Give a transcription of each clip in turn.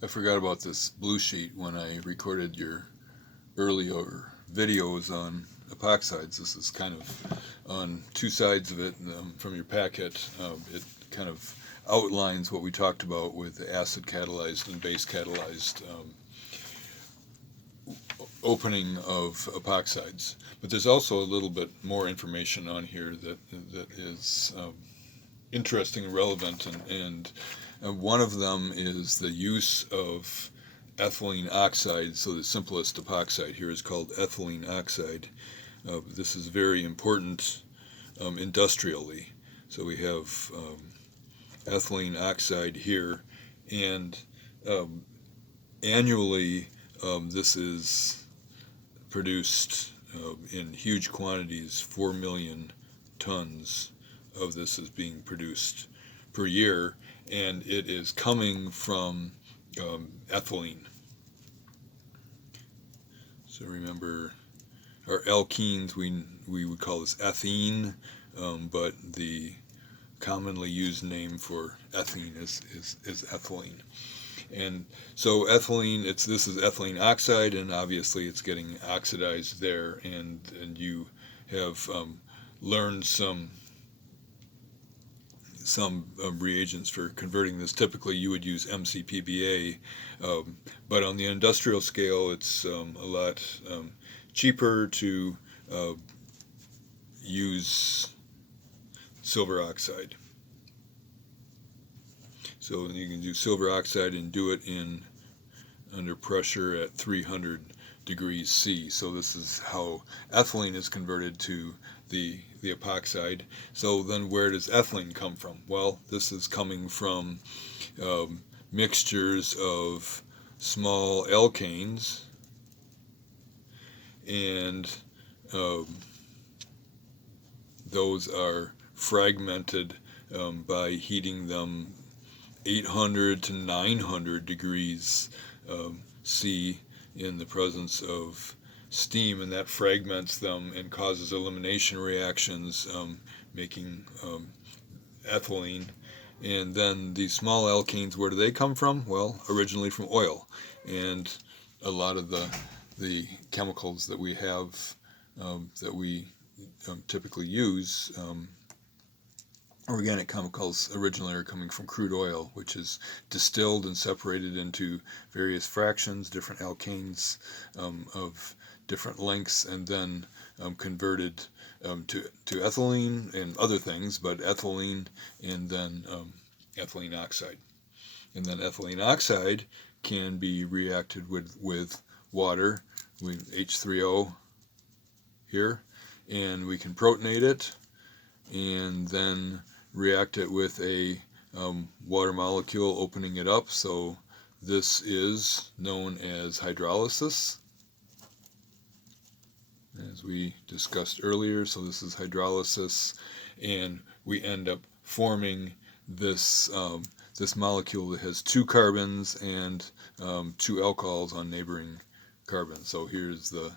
I forgot about this blue sheet when I recorded your earlier videos on epoxides. This is kind of on two sides of it from your packet. It kind of outlines what we talked about with acid catalyzed and base catalyzed opening of epoxides. But there's also a little bit more information on here that is interesting and relevant, and one of them is the use of ethylene oxide. So the simplest epoxide here is called ethylene oxide. This is very important industrially. So we have ethylene oxide here, and annually this is produced in huge quantities. 4 million tons of this is being produced per year, and it is coming from ethylene. So remember, our alkenes, we would call this ethene, but the commonly used name for ethene is ethylene. And so ethylene, this is ethylene oxide, and obviously it's getting oxidized there, and you have learned some reagents for converting this. Typically you would use MCPBA, but on the industrial scale it's a lot cheaper to use silver oxide. So you can do silver oxide and do it under pressure at 300 degrees C. So this is how ethylene is converted to the epoxide. So then where does ethylene come from? Well, this is coming from mixtures of small alkanes, and those are fragmented by heating them 800 to 900 degrees C in the presence of steam, and that fragments them and causes elimination reactions, making ethylene. And then these small alkanes, where do they come from? Well, originally from oil, and a lot of the chemicals that we have that we typically use, organic chemicals, originally are coming from crude oil, which is distilled and separated into various fractions, different alkanes of different lengths, and then converted to ethylene and other things, but ethylene, and then ethylene oxide. And then ethylene oxide can be reacted with water, with H3O here, and we can protonate it, and then react it with a water molecule, opening it up. So this is known as hydrolysis, as we discussed earlier. So this is hydrolysis, and we end up forming this this molecule that has 2 carbons and 2 alcohols on neighboring carbons. So here's the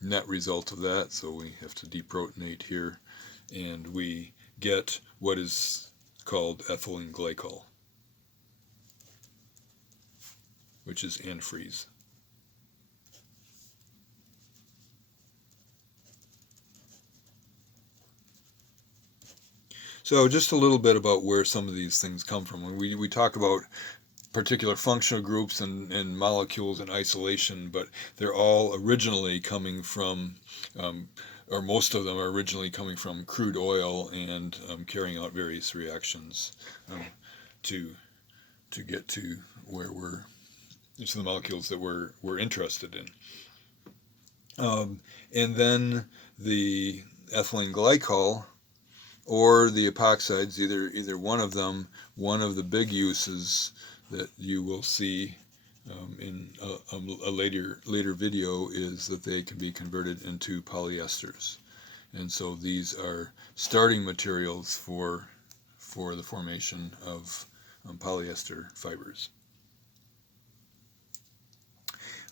net result of that. So we have to deprotonate here, and we get what is called ethylene glycol, which is antifreeze. So just a little bit about where some of these things come from. When we talk about particular functional groups and molecules in isolation, but they're all originally coming from, or most of them are originally coming from crude oil, and carrying out various reactions to get to where we're, to the molecules that we're interested in. And then the ethylene glycol, or the epoxides, either one of them. One of the big uses that you will see in a later video is that they can be converted into polyesters, and so these are starting materials for the formation of polyester fibers.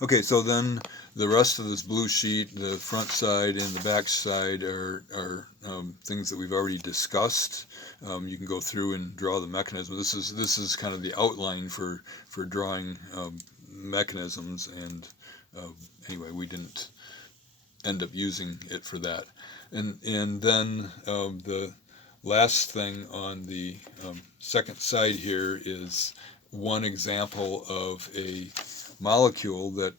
Okay, so then the rest of this blue sheet, the front side and the back side are things that we've already discussed. You can go through and draw the mechanism. This is kind of the outline for drawing mechanisms, and anyway, we didn't end up using it for that. And then the last thing on the second side here is one example of a molecule that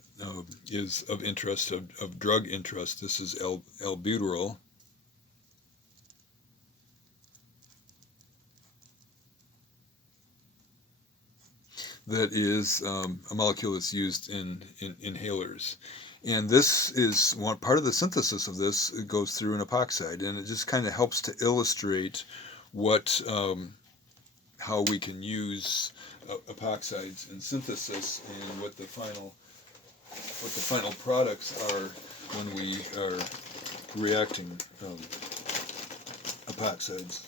is of interest, of drug interest. This is albuterol. That is a molecule that's used in inhalers. And this is one part of the synthesis of this. It goes through an epoxide, and it just kind of helps to illustrate what how we can use epoxides in synthesis, and what the final products are when we are reacting epoxides.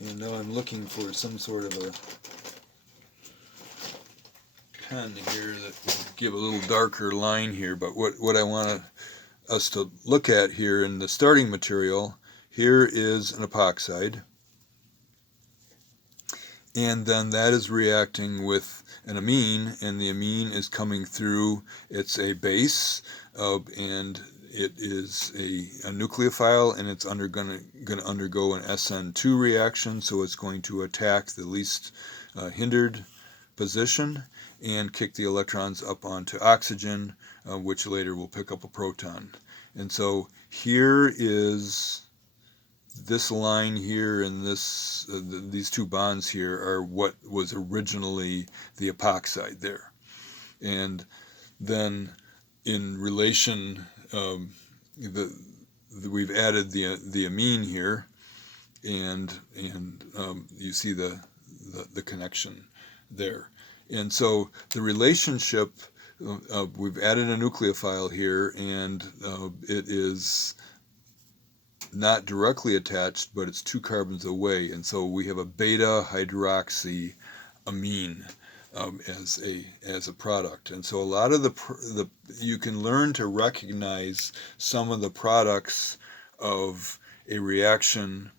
And now I'm looking for some sort of a pen here that will give a little darker line here, but what I want us to look at here in the starting material, here is an epoxide, and then that is reacting with an amine, and the amine is coming through. It's a base, and it is a nucleophile, and it's going to undergo an SN2 reaction, so it's going to attack the least hindered position and kick the electrons up onto oxygen, which later will pick up a proton. And so here is this line here, and this these two bonds here are what was originally the epoxide there. And then in relation, we've added the amine here, and you see the connection there. And so the relationship, we've added a nucleophile here, and it is not directly attached, but it's 2 carbons away, and so we have a beta hydroxy amine as a product. And so a lot of the you can learn to recognize some of the products of a reaction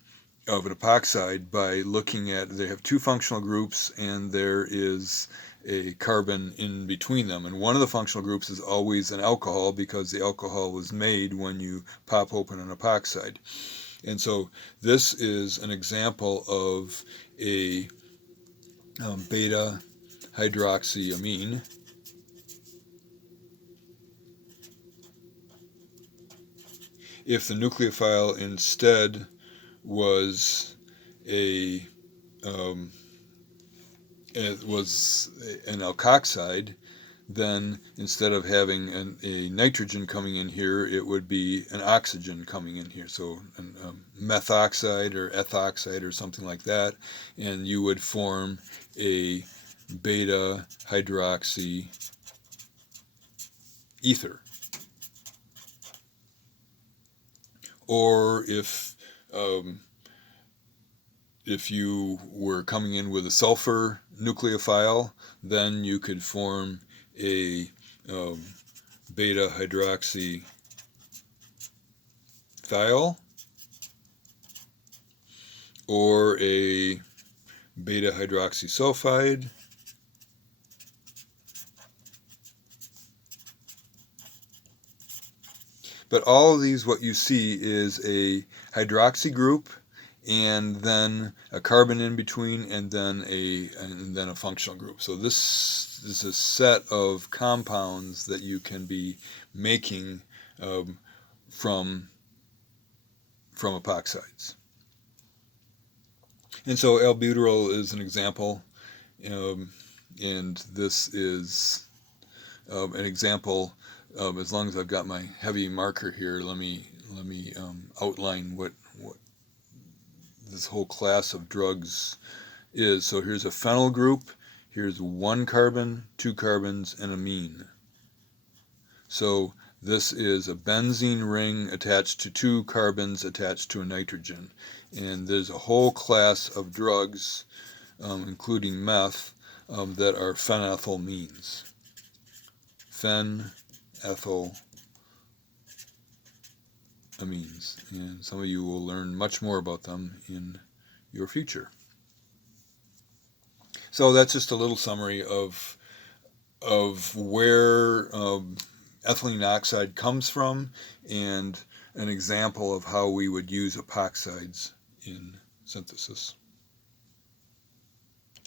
of an epoxide by looking at, they have 2 functional groups, and there is a carbon in between them, and one of the functional groups is always an alcohol, because the alcohol was made when you pop open an epoxide. And so this is an example of a beta hydroxyamine. If the nucleophile instead was it was an alkoxide, then instead of having a nitrogen coming in here, it would be an oxygen coming in here, so methoxide or ethoxide or something like that, and you would form a beta hydroxy ether. Or if you were coming in with a sulfur nucleophile, then you could form a beta hydroxy thiol, or a beta hydroxy sulfide, but all of these, what you see is a hydroxy group, and then a carbon in between, and then a functional group. So this is a set of compounds that you can be making from epoxides. And so albuterol is an example, and this is an example. As long as I've got my heavy marker here, let me outline what this whole class of drugs is. So here's a phenyl group, here's 1 carbon, 2 carbons, and amine. So this is a benzene ring attached to 2 carbons attached to a nitrogen. And there's a whole class of drugs, including meth, that are phenethylamines. Phen ethylamines, and some of you will learn much more about them in your future. So that's just a little summary of where ethylene oxide comes from, and an example of how we would use epoxides in synthesis.